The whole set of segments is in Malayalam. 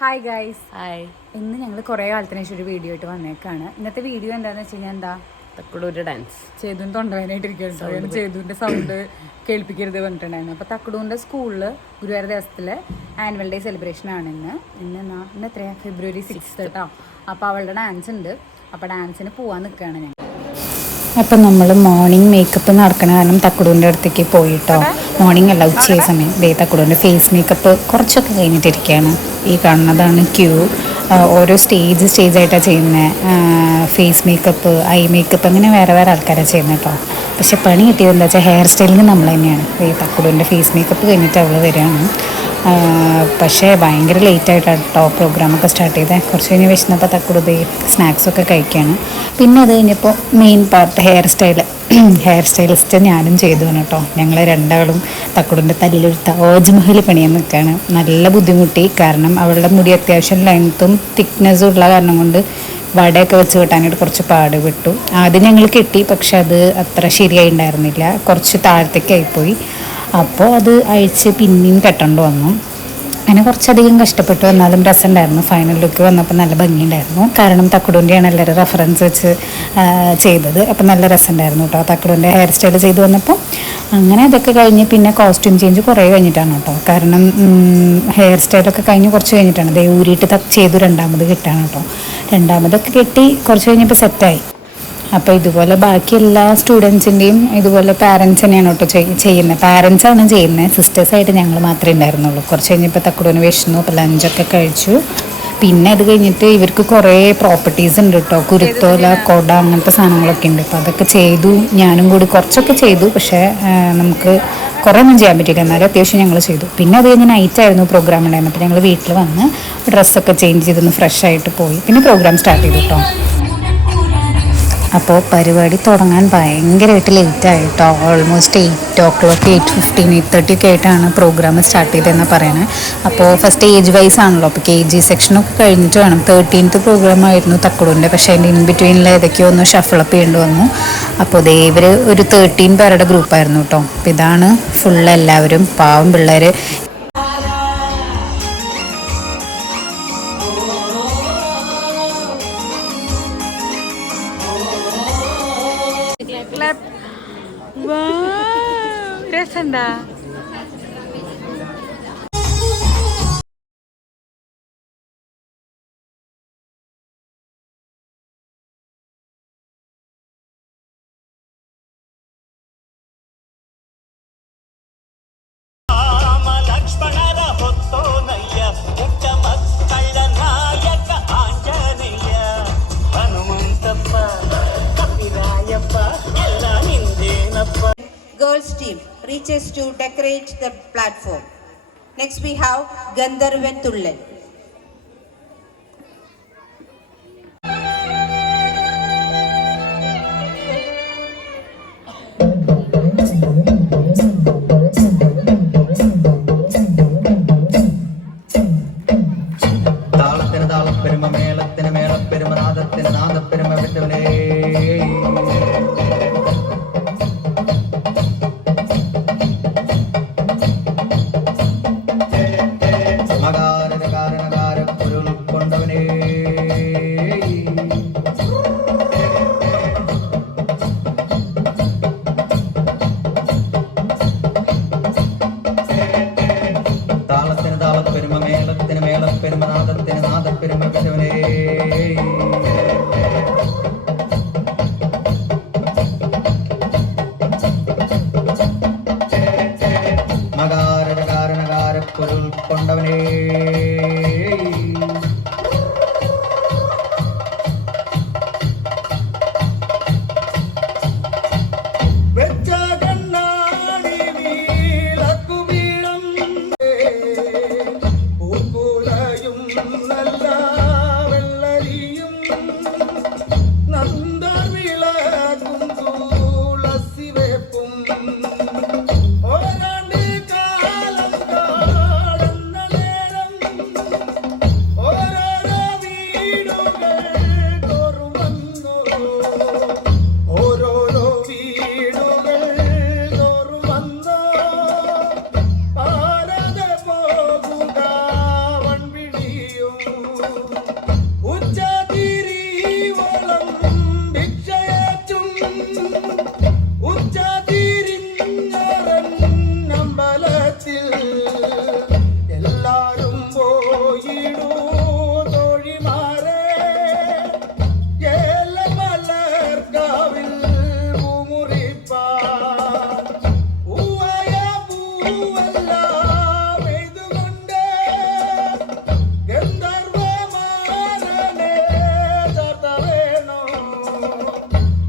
Hi guys. ഹായ്. ഇന്ന് ഞങ്ങൾ കുറേ കാലത്തിന് ശേഷം ഒരു വീഡിയോ ആയിട്ട് വന്നേക്കാണ്. ഇന്നത്തെ വീഡിയോ എന്താണെന്ന് വെച്ച് കഴിഞ്ഞാൽ തക്കുടൂര് ഡാൻസ്. ചേതുവിന് തൊണ്ടവേനായിട്ടിരിക്കുന്നുണ്ടോ, ചേതുവിൻ്റെ സൗണ്ട് കേൾപ്പിക്കരുത് പറഞ്ഞിട്ടുണ്ടായിരുന്നു. അപ്പോൾ തക്കുടൂൻ്റെ സ്കൂളിൽ ഗുരുവായൂർ ദിവസത്തിലെ ആനുവൽ ഡേ സെലിബ്രേഷൻ ആണ് ഇന്ന് എത്രയാണ്, February 6 കേട്ടോ. അപ്പോൾ അവളുടെ ഡാൻസ് ഉണ്ട്. അപ്പോൾ ഡാൻസിന് പോകാൻ നിൽക്കുകയാണ് ഞാൻ. അപ്പം നമ്മൾ മോർണിംഗ് മേക്കപ്പ് നടക്കണ കാരണം തക്കുടൂൻ്റെ അടുത്തേക്ക് പോയിട്ടോ. മോർണിംഗ് അല്ല, ഉച്ചയായ സമയം. തക്കുടൂൻ്റെ ഫേസ് മേക്കപ്പ് കുറച്ചൊക്കെ കഴിഞ്ഞിട്ടിരിക്കുകയാണ്. ഈ കാണുന്നതാണ് ക്യൂ. ഓരോ സ്റ്റേജായിട്ടാണ് ചെയ്യുന്നത്. ഫേസ് മേക്കപ്പ്, ഐ മേക്കപ്പ്, അങ്ങനെ വേറെ ആൾക്കാരാണ് ചെയ്യുന്നത് കേട്ടോ. പക്ഷെ പണി കിട്ടിയത് എന്താ വെച്ചാൽ ഹെയർ സ്റ്റൈലിങ് നമ്മൾ തന്നെയാണ്. തക്കുടൂൻ്റെ ഫേസ് മേക്കപ്പ് കഴിഞ്ഞിട്ട് അവൾ വരികയാണ്. പക്ഷേ ഭയങ്കര ലേറ്റായിട്ടാണ് കേട്ടോ പ്രോഗ്രാമൊക്കെ സ്റ്റാർട്ട് ചെയ്തത്. കുറച്ച് കഴിഞ്ഞ് വിശന്നപ്പോൾ തക്കുടു സ്നാക്സൊക്കെ കഴിക്കുകയാണ്. പിന്നെ അത് കഴിഞ്ഞപ്പോൾ മെയിൻ പാർട്ട് ഹെയർ സ്റ്റൈലിസ്റ്റ് ഞാനും ചെയ്തു കേട്ടോ. ഞങ്ങൾ രണ്ടാളും തക്കുടിൻ്റെ തല്ലിലൊരു താജ്മഹൽ പണിയാൻ നിൽക്കുകയാണ്. നല്ല ബുദ്ധിമുട്ടി, കാരണം അവളുടെ മുടി അത്യാവശ്യം ലെങ്ത്തും തിക്നെസ്സും ഉള്ള കാരണം കൊണ്ട് വടയൊക്കെ വെച്ച് കെട്ടാനായിട്ട് കുറച്ച് പാടുപെട്ടു. ആദ്യം ഞങ്ങൾ കെട്ടി, പക്ഷെ അത് അത്ര ശരിയായി ഉണ്ടായിരുന്നില്ല, കുറച്ച് താഴത്തേക്കായിപ്പോയി. അപ്പോൾ അത് അഴിച്ച് പിന്നെയും കെട്ടേണ്ടി വന്നു. അങ്ങനെ കുറച്ചധികം കഷ്ടപ്പെട്ടു, എന്നാലും രസമുണ്ടായിരുന്നു. ഫൈനൽ ലുക്ക് വന്നപ്പോൾ നല്ല ഭംഗിയുണ്ടായിരുന്നു. കാരണം തക്കുടൂൻ്റെയാണ് എല്ലാവരും റെഫറൻസ് വെച്ച് ചെയ്തത്. അപ്പോൾ നല്ല രസമുണ്ടായിരുന്നു കേട്ടോ തക്കുടൂൻ്റെ ഹെയർ സ്റ്റൈൽ ചെയ്ത് വന്നപ്പോൾ. അങ്ങനെ അതൊക്കെ കഴിഞ്ഞ് പിന്നെ കോസ്റ്റ്യൂം ചേഞ്ച് കുറേ കഴിഞ്ഞിട്ടാണ് കേട്ടോ. കാരണം ഹെയർ സ്റ്റൈലൊക്കെ കഴിഞ്ഞ് കുറച്ച് കഴിഞ്ഞിട്ടാണ് ഊരിയിട്ട് ചെയ്തു രണ്ടാമത് കെട്ടാണ് കേട്ടോ. രണ്ടാമതൊക്കെ കെട്ടി കുറച്ച് കഴിഞ്ഞപ്പോൾ സെറ്റായി. അപ്പോൾ ഇതുപോലെ ബാക്കി എല്ലാ സ്റ്റുഡൻസിൻ്റെയും ഇതുപോലെ പാരൻസ് തന്നെയാണ് കേട്ടോ ചെയ്യുന്നത്. പാരൻസാണ് ചെയ്യുന്നത്, സിസ്റ്റേഴ്സായിട്ട് ഞങ്ങൾ മാത്രമേ ഉണ്ടായിരുന്നുള്ളൂ. കുറച്ച് കഴിഞ്ഞപ്പോൾ തക്കുടൂന് വിശന്നു. അപ്പോൾ ലഞ്ചൊക്കെ കഴിച്ചു. പിന്നെ അത് കഴിഞ്ഞിട്ട് ഇവർക്ക് കുറേ പ്രോപ്പർട്ടീസ് ഉണ്ട് കേട്ടോ. കുരുത്തോല, കൊട, അങ്ങനത്തെ സാധനങ്ങളൊക്കെ ഉണ്ട്. അപ്പോൾ അതൊക്കെ ചെയ്തു. ഞാനും കൂടി കുറച്ചൊക്കെ ചെയ്തു, പക്ഷേ നമുക്ക് കുറേ ഒന്നും ചെയ്യാൻ പറ്റില്ല, എന്നാലും അത്യാവശ്യം ഞങ്ങൾ ചെയ്തു. പിന്നെ അത് കഴിഞ്ഞ് നൈറ്റായിരുന്നു പ്രോഗ്രാം ഉണ്ടായിരുന്നു. അപ്പോൾ ഞങ്ങൾ വീട്ടിൽ വന്ന് ഡ്രസ്സൊക്കെ ചേഞ്ച് ചെയ്തൊന്ന് ഫ്രഷ് ആയിട്ട് പോയി. പിന്നെ പ്രോഗ്രാം സ്റ്റാർട്ട് ചെയ്തു കേട്ടോ. അപ്പോൾ പരിപാടി തുടങ്ങാൻ ഭയങ്കരമായിട്ട് ലേറ്റായി കേട്ടോ. ഓൾമോസ്റ്റ് 8 o'clock, 8:15, 8:30 ഒക്കെ ആയിട്ടാണ് പ്രോഗ്രാം സ്റ്റാർട്ട് ചെയ്തതെന്ന് പറയുന്നത്. അപ്പോൾ ഫസ്റ്റ് ഏജ് വൈസ് ആണല്ലോ. അപ്പോൾ KG സെക്ഷനൊക്കെ കഴിഞ്ഞിട്ട് വേണം. 13th പ്രോഗ്രാം ആയിരുന്നു തക്കുടൂൻ്റെ. പക്ഷേ അതിൻ്റെ ഇൻ ബിറ്റ്വീനിൽ ഏതൊക്കെയോ ഒന്ന് ഷഫിളപ്പ് ചെയ്യേണ്ടി വന്നു. അപ്പോൾ ഇവർ ഒരു 13 പേരുടെ ഗ്രൂപ്പായിരുന്നു കേട്ടോ. അപ്പോൾ ഇതാണ് ഫുള്ള് എല്ലാവരും, പാവം പിള്ളേർ. രസണ്ടാ? Girls team reaches to decorate the platform. Next we have Gandharvan Tullal. താളത്തിന് താളപ്പെരുമ, മേളത്തിന് മേളപ്പെരുമ, നാദത്തിന് നാദപ്പെരുമ വിട്ടവനേ. താളത്തിന് താളപ്പെരുമ, മേളത്തിന് മേളപ്പെരുമ, നാദത്തിന് നാദപ്പെരുമ വിട്ടവനേ. മകാരകാരണകാരപ്പൊരുൾ കൊണ്ടവനേ. ഉച്ചതിരിവോളം ഭിക്ഷയേറ്റും ഉച്ചതിരിഞ്ഞറന്നമ്പലത്തിൽ എല്ലാരും പോയിടൂ തോഴിമാരെ ഏലമലർക്കാവിൽ പൂമുറിപ്പാൻ പൂവായ പൂവെല്ലാം എഴുതുകൊണ്ട് ഗന്ധർവമാരനെ ചാർത്തവേണോ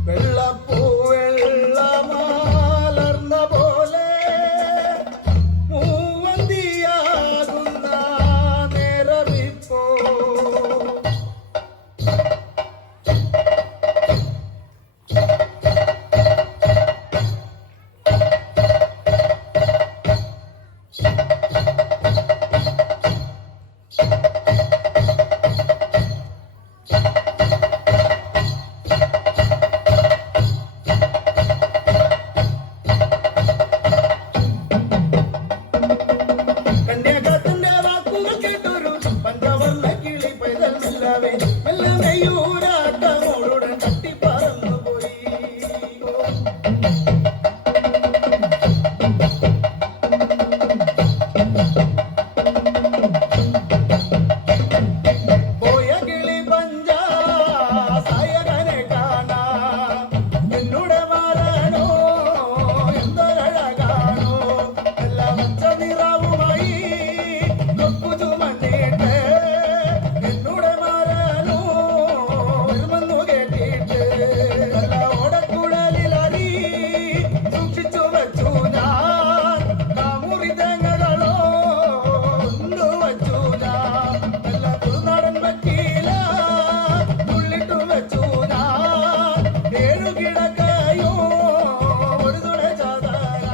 വെള്ളപ്പൂ വെള്ളമാലർന്ന പോലെ മൂവന്തിയാകുന്ന നേരമിപ്പോ കന്യാകാത്തിന്റെ വാക്കുകൾ കേട്ടൊരു പഞ്ചവർണ്ണ കിളി പൈതൽ മെല്ലവേ മെല്ലെ മെയ്യൂരാട്ടമോടുടൻ തട്ടിപ്പറന്നു പോയി. പോയ കിളി പഞ്ചാസായകനെ കാണാൻ എന്നോട് മാറാനോ എന്തൊരഴകാണോ എല്ലാം വച്ച നിറാവുമായി കൊപ്പു ചുമന്നിട്ട് എന്നോട് മാറാനോ വരുമെന്നു കേട്ടിട്ട് നല്ല ഓടക്കുഴലിലറി സൂക്ഷിച്ചു വച്ചു ഞാൻ കാമുറി തേങ്ങകളോ ഒന്നു വച്ചു ഞാൻ നല്ല തുളുനാടൻ വക്കീല തുള്ളിട്ടു വച്ചു ഞാൻ ഏഴു കിടക്കയോ ഒരു തുണ ചാതാര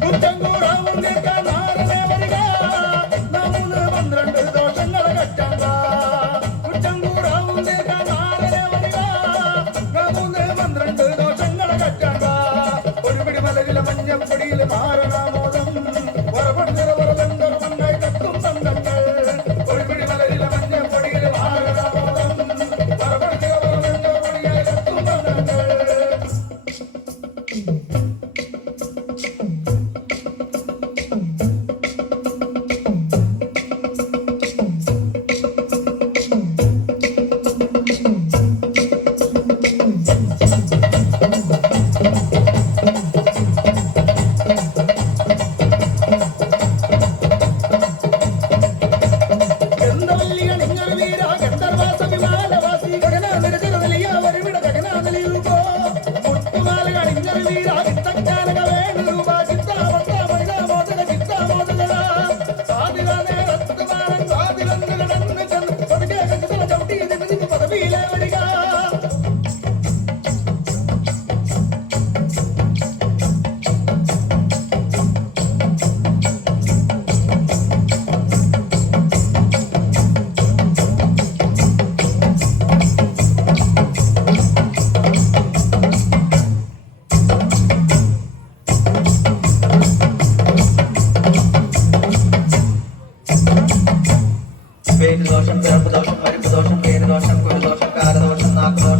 കുറ്റംകൂടാവും തീർക്കാൻ നാളെ വരിക നാമൂന്ന് 12 ദോഷങ്ങളെ കറ്റാങ്ക കുറ്റംകൂടാവും തീർക്കാൻ നാളെ വരിക നാമൂന്ന് 12 ദോഷങ്ങളെ കറ്റാങ്ക ഒരു പിടി മലരിലെ മഞ്ഞപ്പൊടിയിൽ മാരണാമോദം വരപണ്ടിറവറലണ്ടർ മണ്ണായി കത്തും തന്തങ്ങൾ ഒരു പിടി മലരിലെ മഞ്ഞപ്പൊടിയിൽ മാരണാമോദം വരപണ്ടിറവറലണ്ടർ മണ്ണായി കത്തും തന്തങ്ങൾ ഗന്ധവല്ലിയ നിങ്ങൾ വീര ഗന്ധർവാസ വിമാനവാസി ഗഗനാനിരചിരതലിയ വരുവിട ഗഗനാനലിയുകോ മുട്ടുമാല കണിഞ്ഞർ വീര ചിത്തക്കാനക വേണു രൂപ ചിത്താമത്ത മൈതാമോദക ചിത്താമോദക സാധില നേരത്ത് മാനൻ സാധിലന്ന് കടന്ന് ചെന്ന് പതുക്കെ കച്ചിതല ചവിട്ടി നിമിതിക്ക് പദവിയിലെ വരിക പേര് ദോഷം പിറപ്പ് ദോഷം വരുപ്പ് ദോഷം പേര് ദോഷം കുരു ദോഷം കാലദോഷം നാക്കുദോഷം